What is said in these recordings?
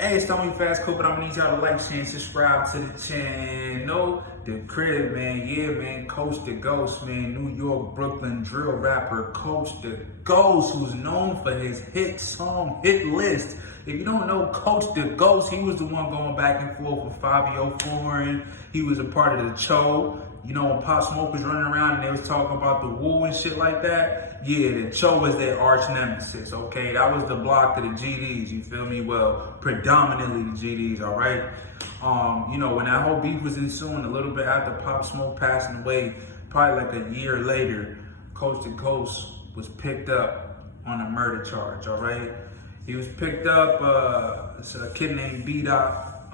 Hey, it's Tommy Fast Cook, but I'm gonna need y'all to like, share, and subscribe to the channel. The crib, man, yeah, man. CoachDaGhost, man. New York, Brooklyn drill rapper, CoachDaGhost, who's known for his hit song, hit list. If you don't know CoachDaGhost, he was the one going back and forth with Fabio Foreign. He was a part of the Cho. You know, when Pop Smoke was running around and they was talking about the woo and shit like that, yeah, the Cho was their arch nemesis, okay? That was the block of the GDs, you feel me? Well, predominantly the GDs, all right? You know, when that whole beef was ensuing, a little bit after Pop Smoke passing away, probably like a year later, CoachDaGhost was picked up on a murder charge, all right? He was picked up, it's a kid named B-Dot,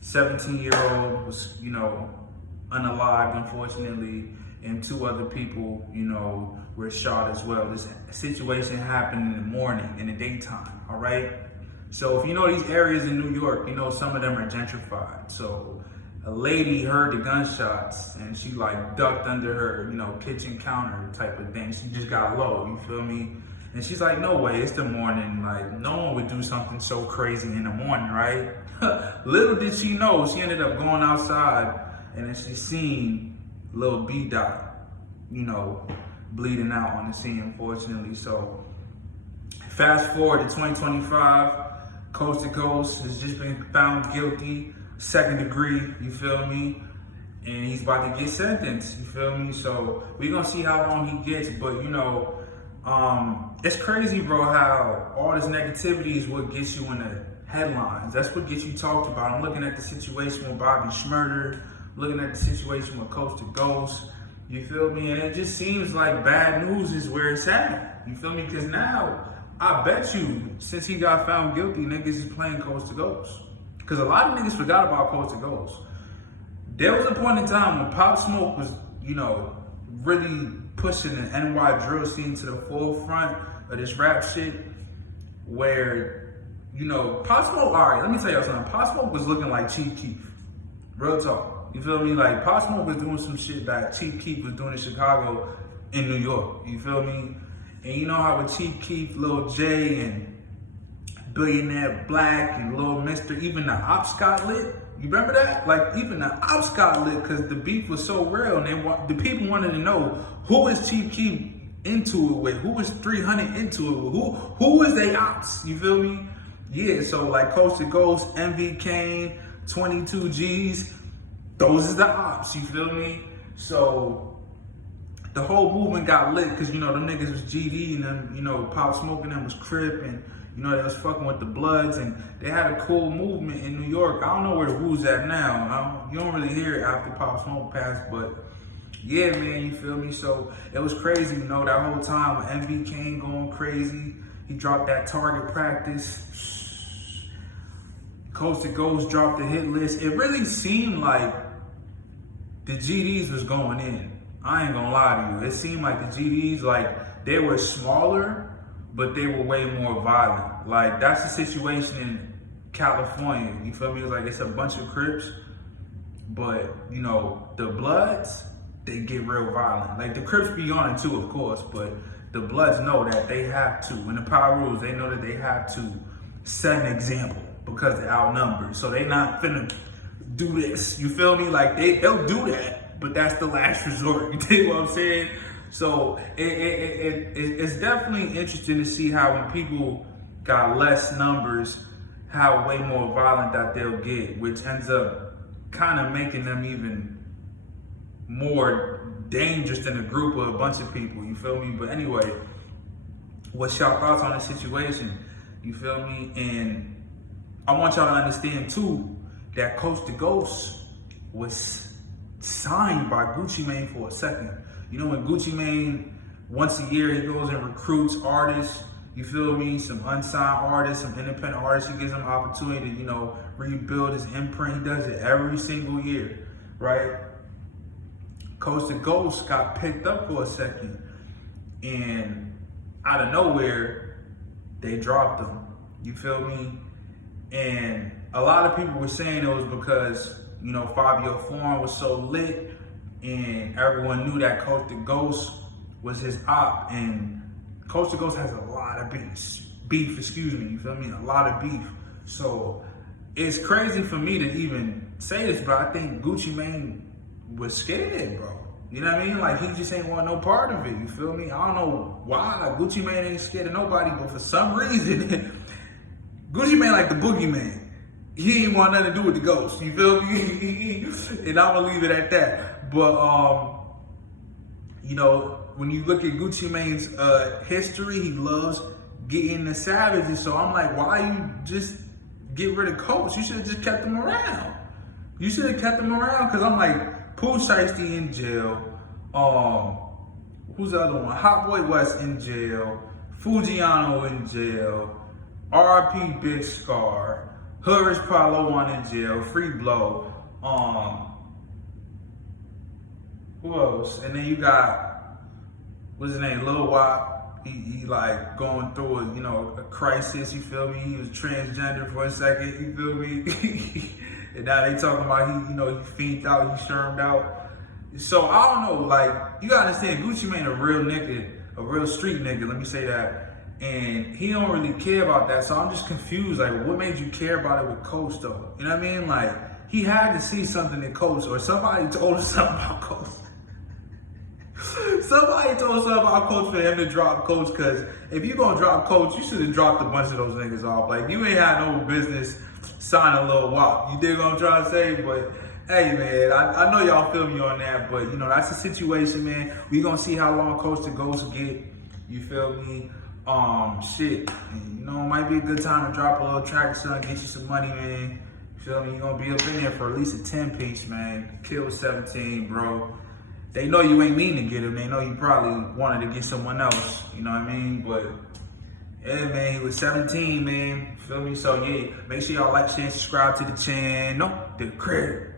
17-year-old, was, you know, unalived, unfortunately, and two other people, you know, were shot as well. This situation happened in the morning, in the daytime, all right? So if you know these areas in New York, you know some of them are gentrified. So a lady heard the gunshots and she like ducked under her, you know, kitchen counter type of thing. She just got low, you feel me? And she's like, no way, it's the morning. Like, no one would do something so crazy in the morning, right? Little did she know, she ended up going outside and then she seen little B-Dot, you know, bleeding out on the scene, unfortunately. So fast forward to 2025, CoachDaGhost has just been found guilty, second degree, you feel me? And he's about to get sentenced, you feel me? So we're gonna see how long he gets, but you know, it's crazy, bro, how all this negativity is what gets you in the headlines. That's what gets you talked about. I'm looking at the situation with Bobby Schmurder, looking at the situation with CoachDaGhost, you feel me? And it just seems like bad news is where it's at, you feel me? Because now, I bet you, since he got found guilty, niggas is playing CoachDaGhost. Because a lot of niggas forgot about CoachDaGhost. There was a point in time when Pop Smoke was, you know, really pushing the NY drill scene to the forefront of this rap shit, where, you know, Pop Smoke, all right, let me tell y'all something. Pop Smoke was looking like Chief Keef. Real talk. You feel me? Like, Pop Smoke was doing some shit that Chief Keef was doing in Chicago, in New York. You feel me? And you know how with Chief Keef, Lil J, and Billionaire Black, and Lil Mister, even the Ops got lit? You remember that? Like, even the Ops got lit because the beef was so real, and the people wanted to know, who is Chief Keef into it with? Who is 300 into it with? Who is they Ops? You feel me? Yeah, so like CoachDaGhost, MV Kane, 22 G's, those is the Ops, you feel me? So the whole movement got lit because, you know, them niggas was GD and them, you know, Pop Smoke and them was Crip, and, you know, they was fucking with the Bloods, and they had a cool movement in New York. I don't know where the Woo's at now. You don't really hear it after Pop Smoke passed, but yeah, man, you feel me? So it was crazy, you know, that whole time with MV Kane going crazy. He dropped that Target Practice. CoachDaGhost dropped the hit list. It really seemed like the GDs was going in. I ain't gonna lie to you. It seemed like the GDs, like, they were smaller, but they were way more violent. Like, that's the situation in California. You feel me? It's like, it's a bunch of Crips, but, you know, the Bloods, they get real violent. Like, the Crips be on it too, of course, but the Bloods know that they have to. When the power rules, they know that they have to set an example because they're outnumbered. So they not finna do this. You feel me? Like, they'll do that, but that's the last resort. You dig what I'm saying? So it's definitely interesting to see how when people got less numbers, how way more violent that they'll get, which ends up kind of making them even more dangerous than a group of a bunch of people, you feel me? But anyway, what's y'all thoughts on the situation? You feel me? And I want y'all to understand too, that CoachDaGhost was signed by Gucci Mane for a second. You know, when Gucci Mane, once a year, he goes and recruits artists, you feel me? Some unsigned artists, some independent artists, he gives them opportunity to, you know, rebuild his imprint. He does it every single year, right? CoachDaGhost got picked up for a second, and out of nowhere, they dropped him. You feel me? And a lot of people were saying it was because, you know, Fabio Foreign was so lit, and everyone knew that CoachDaGhost was his op, and CoachDaGhost has a lot of beef, you feel me? A lot of beef. So it's crazy for me to even say this, but I think Gucci Mane was scared, bro. You know what I mean? Like, he just ain't want no part of it, you feel me? I don't know why, like, Gucci Mane ain't scared of nobody, but for some reason, Gucci Mane like the boogeyman. He ain't want nothing to do with the ghost, you feel me? And I'm gonna leave it at that. But, you know, when you look at Gucci Mane's history, he loves getting the savages. So I'm like, why you just get rid of Coach? You should have just kept him around. You should have kept him around, because I'm like, Pooh Shiesty in jail. Who's the other one? Hot Boy West in jail. Fujiano in jail. RP Big Scar. Hoodrich Paulo one in jail. Free Blow. Who else? And then you got, what's his name? Lil Wop. He like going through a, you know, a crisis, you feel me? He was transgender for a second, you feel me? And now they talking about he, you know, he fiended out, he shermed out. So I don't know, like, you gotta understand, Gucci Mane a real nigga, a real street nigga, let me say that. And he don't really care about that, so I'm just confused, like, what made you care about it with Coach though? You know what I mean? Like, he had to see something in Coach, or somebody told him something about Coach. Somebody told something about Coach for him to drop Coach, because if you gonna drop Coach, you should have dropped a bunch of those niggas off. Like, you ain't had no business signing Lil Wop. You dig what I'm trying to say? But hey, man, I know y'all feel me on that, but you know, that's the situation, man. We gonna see how long CoachDaGhost get. You feel me? Shit. And, you know, it might be a good time to drop a little track or something, get you some money, man. You feel me? You gonna be up in there for at least a 10-piece, man. Kill 17, bro. They know you ain't mean to get him. They know you probably wanted to get someone else. You know what I mean? But yeah, man, he was 17, man. Feel me? So yeah, make sure y'all like, share, and subscribe to the channel. The Crib.